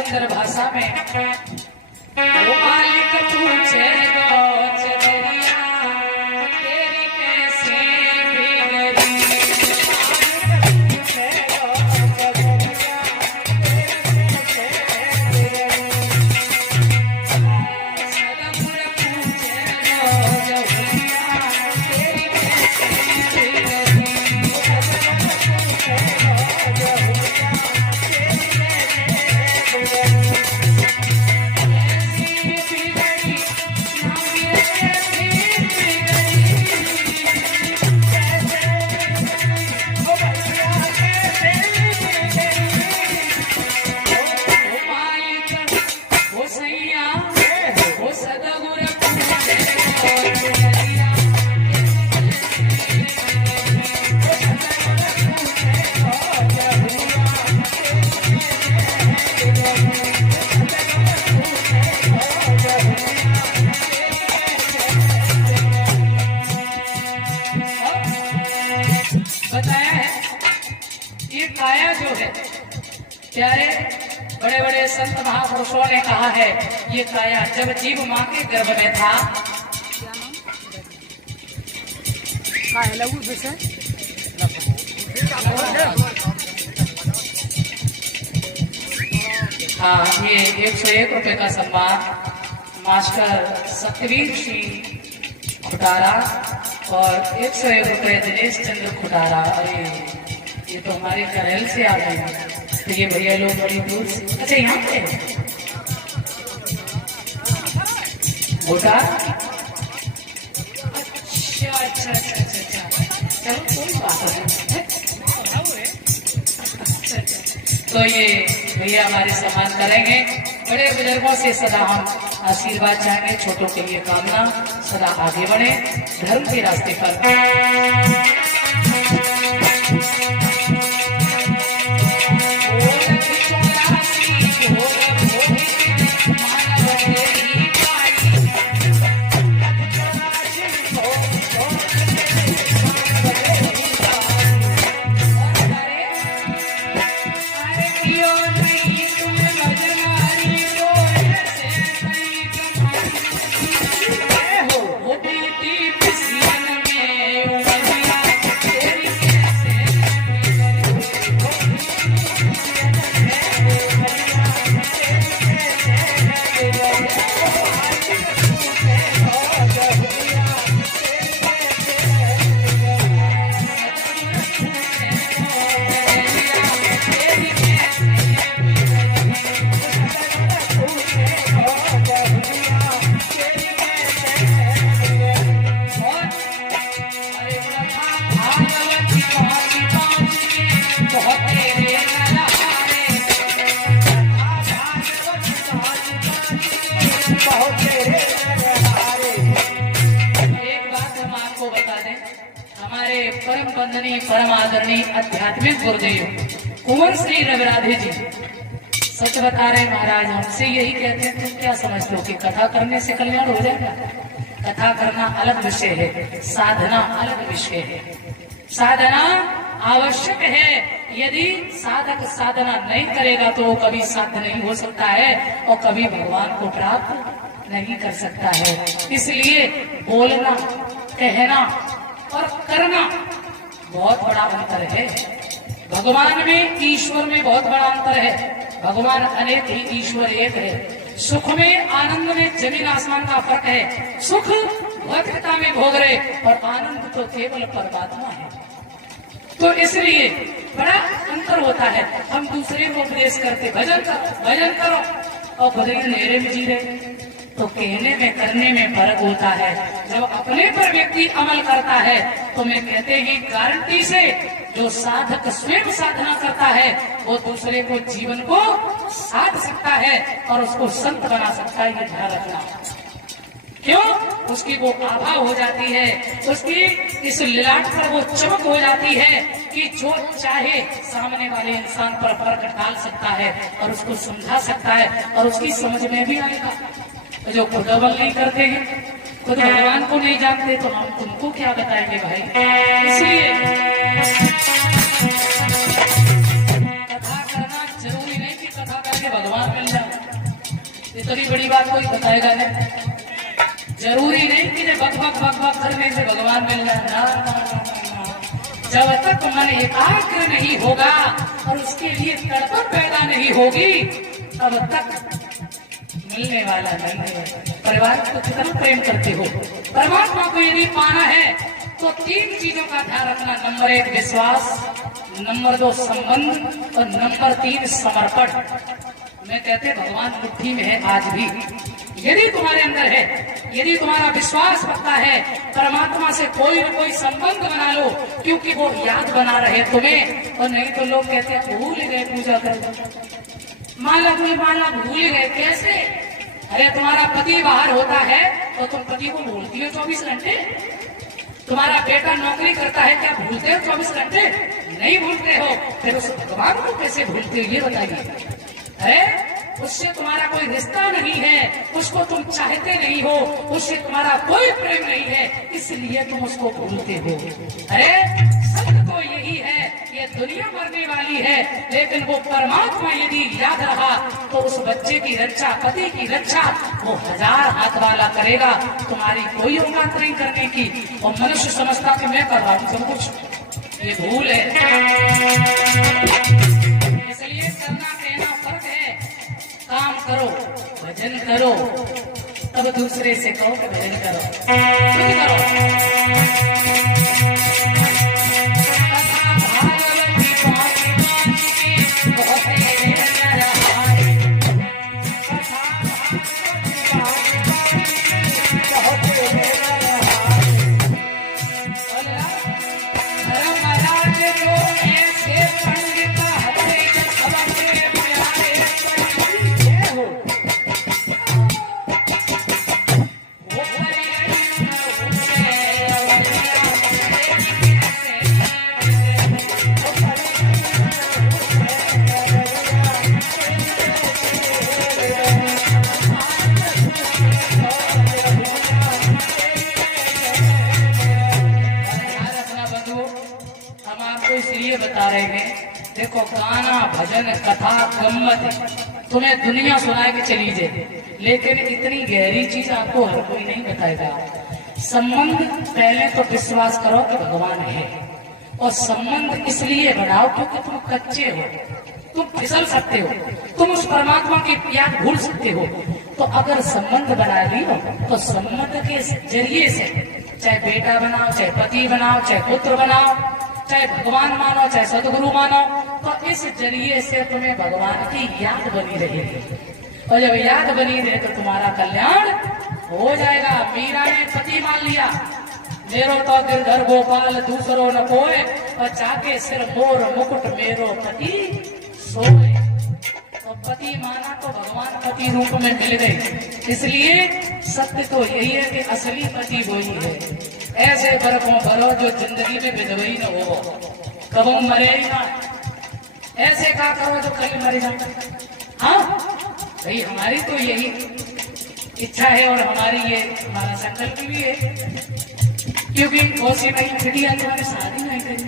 सुंदर भाषा में वो मालिक पूछे तेरी कैसे बिगड़ी। बताया है ये काया जो है, प्यारे बड़े बड़े संत महापुरुषों ने कहा है, ये काया जब जीव माँ के गर्भ में था, हाँ ये 101 रुपए का सम्मान मास्टर सत्यवीर सिंह खुटारा और 101 रुपए दिनेश चंद्र खुटारा। अरे ये तो हमारे करेल से आ गए हैं, तो ये भैया लोग बड़ी दूर से, अच्छा यहाँ पे भूटान, अच्छा, चलो कोई बात नहीं। तो ये भैया हमारे सम्मान करेंगे। बड़े बुजुर्गों से सदा हम आशीर्वाद चाहेंगे, छोटों के लिए कामना, सदा आगे बढ़े धर्म के रास्ते पर। परम वंदनीय परम आदरणीय आध्यात्मिक गुरुदेव कुंवर श्री रघुराधे जी सच बता रहे महाराज, हमसे यही कहते हैं, तुम क्या समझते हो कि कथा करने से कल्याण हो जाएगा? कथा करना अलग विषय है, साधना अलग विषय है। साधना आवश्यक है, यदि साधक साधना नहीं करेगा तो वो कभी साध्य नहीं हो सकता है और कभी भगवान को प्राप्त नहीं कर सकता है। इसलिए बोलना, कहना और करना बहुत बड़ा अंतर है। भगवान में, ईश्वर में बहुत बड़ा अंतर है। भगवान अनेक ही, ईश्वर एक है। सुख में, आनंद में जमीन आसमान का फर्क है। सुख भौतिकता में भोग रहे और आनंद तो केवल परमात्मा है। तो इसलिए बड़ा अंतर होता है। हम दूसरे को उपदेश करते, भजन करो भजन करो, और खुद ही अंधेरे में जी रहे। तो कहने में करने में फर्क होता है। जब अपने पर व्यक्ति अमल करता है तो मैं कहते हैं गारंटी से जो साधक स्वयं साधना करता है वो दूसरे को, जीवन को साध सकता है और उसको संत बना सकता है। ये ध्यान रखना। क्यों? उसकी वो आभा हो जाती है, उसकी इस ललाट पर वो चमक हो जाती है कि जो चाहे सामने वाले इंसान पर फर्क डाल सकता है और उसको समझा सकता है और उसकी समझ में भी आएगा। तो जो खुद अमल नहीं करते हैं, खुद भगवान को नहीं जानते, तो हम तुमको क्या बताएंगे भाई। इसलिए कथा करना जरूरी नहीं कि कथा करके भगवान भगवान मिल जाए। इतनी बड़ी बात कोई बताएगा नहीं। जरूरी नहीं कि बक बक बक बक करने से भगवान मिल जाए। ना, ना, ना, ना। जब तक मन एकाग्र नहीं होगा और उसके लिए तड़प पैदा नहीं होगी तब तक मिलने वाला नहीं है। परिवार को कितना प्रेम करते हो, परमात्मा को यदि पाना है तो 3 चीजों का ध्यान रखना। नंबर 1 विश्वास, नंबर 2 संबंध और नंबर 3 समर्पण। मैं कहते भगवान मुट्ठी में है आज भी। यदि तुम्हारे अंदर है, यदि तुम्हारा विश्वास पक्का है, परमात्मा से कोई न कोई संबंध बना लो, क्योंकि वो याद बना रहे तुम्हें। और नहीं तो लोग कहते हैं भूल गए पूजा कर, माला भूल गए। कैसे? अरे तुम्हारा पति बाहर होता है तो तुम पति को भूलती हो 24 घंटे? तुम्हारा बेटा नौकरी करता है, क्या भूलते हो 24 घंटे? नहीं भूलते हो। फिर उस भगवान को कैसे भूलते हो ये बताइए। अरे उससे तुम्हारा कोई रिश्ता नहीं है, उसको तुम चाहते नहीं हो, उससे तुम्हारा कोई प्रेम नहीं है, इसलिए तुम उसको भूलते हो। अरे सत्य तो यही है, ये दुनिया मरने वाली है, लेकिन वो परमात्मा यदि याद रहा तो उस बच्चे की रक्षा, पति की रक्षा वो 1000 हाथ वाला करेगा। तुम्हारी कोई औकात नहीं करने की। और मनुष्य समझता कि मैं कर रहा हूँ सब कुछ, ये भूल है। इसलिए करना कहना फर्क है। काम करो, भजन करो, तब दूसरे से कहो कि भजन करो, खुद करो। बता रहे हैं, देखो गाना, भजन, कथा, गम्मत तुम्हें दुनिया सुनाए के चली जाए, लेकिन इतनी गहरी चीज आपको हर कोई नहीं बताएगा। संबंध पहले तो विश्वास करो कि भगवान है, और संबंध इसलिए बनाओ क्योंकि तुम कच्चे हो, तुम फिसल सकते हो, तुम उस परमात्मा की याद भूल सकते हो। तो अगर संबंध बना लियो तो संबंध के जरिए से चाहे बेटा बनाओ, चाहे पति बनाओ, चाहे पुत्र बनाओ, चाहे भगवान मानो, चाहे सदगुरु मानो, तो इस जरिए से तुम्हें भगवान की याद बनी रहेगी। और जब याद बनी रहे तो तुम्हारा कल्याण हो जाएगा। मीरा ने पति मान लिया, मेरो तो गिरधर गोपाल दूसरो न कोय, और जाके सिर मोर मुकुट मेरो पति सोए। तो पति माना तो भगवान पति रूप में मिल गए। इसलिए सत्य तो यही है कि असली पति वही है। ऐसे बरकों भरो जो जिंदगी में विधवई न हो, कबो मरे ही ना। ऐसे का करो जो कहीं मरे जाए। हाँ भाई, हमारी तो यही इच्छा है और हमारी ये हमारा संकल्प भी है, क्योंकि बहुत सी नई बेटियां तुम्हारी शादी नहीं करी।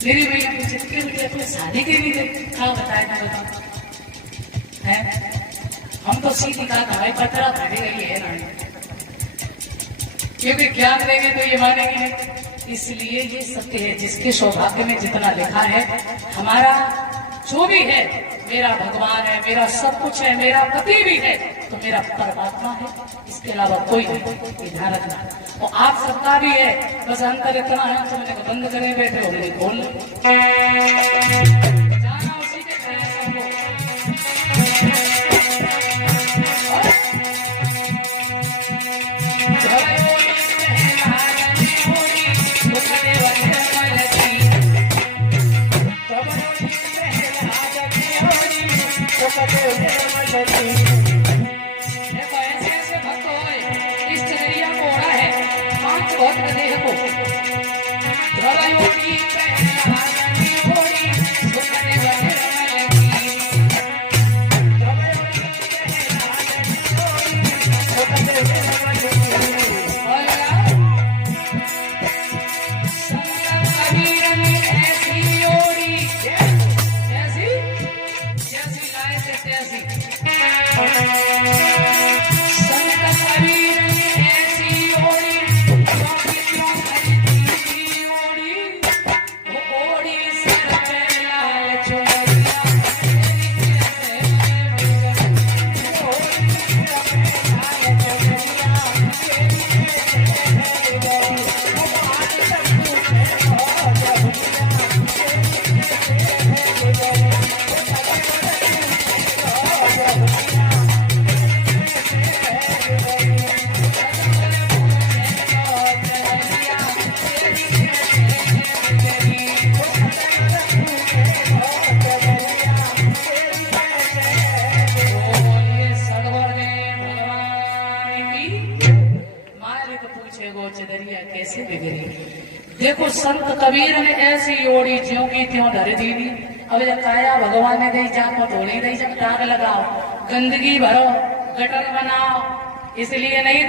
मेरी बेटी की जितने बेटियां अपनी शादी के लिए क्या बताए ना बताओ है। हम तो सीधी कहा था भाई पत्रा भरे गई है ना, क्योंकि ज्ञान देंगे तो ये मानेंगे नहीं। इसलिए ये सत्य है, जिसके सौभाग्य में जितना लिखा है। हमारा जो भी है, मेरा भगवान है, मेरा सब कुछ है, मेरा पति भी है, तो मेरा परमात्मा है, इसके अलावा कोई नहीं। ध्यान रखना। और आप सबका भी है, बस अंतर इतना है, तो मैंने बंद करे बैठे हो गए, खोल जाना उसी के ऐसे ऐसे भक्त हो इस चरिया को ओढ़ा है, 5 बहुत देह को ऐसी कैसी संत कबीर ने ऐसी ओढ़ी क्यों खरीदी ओढ़ी वो ओढ़ी सर पे लाल चुनरिया कैसे बिगड़ी। देखो संत कबीर ने ऐसी ओढ़ी ज्यों की त्यों धर दीनी। अब जब काया भगवान ने दी जाको धोली दी जब टाग लगाओ गंदगी भरो गटर बनाओ इसलिए नहीं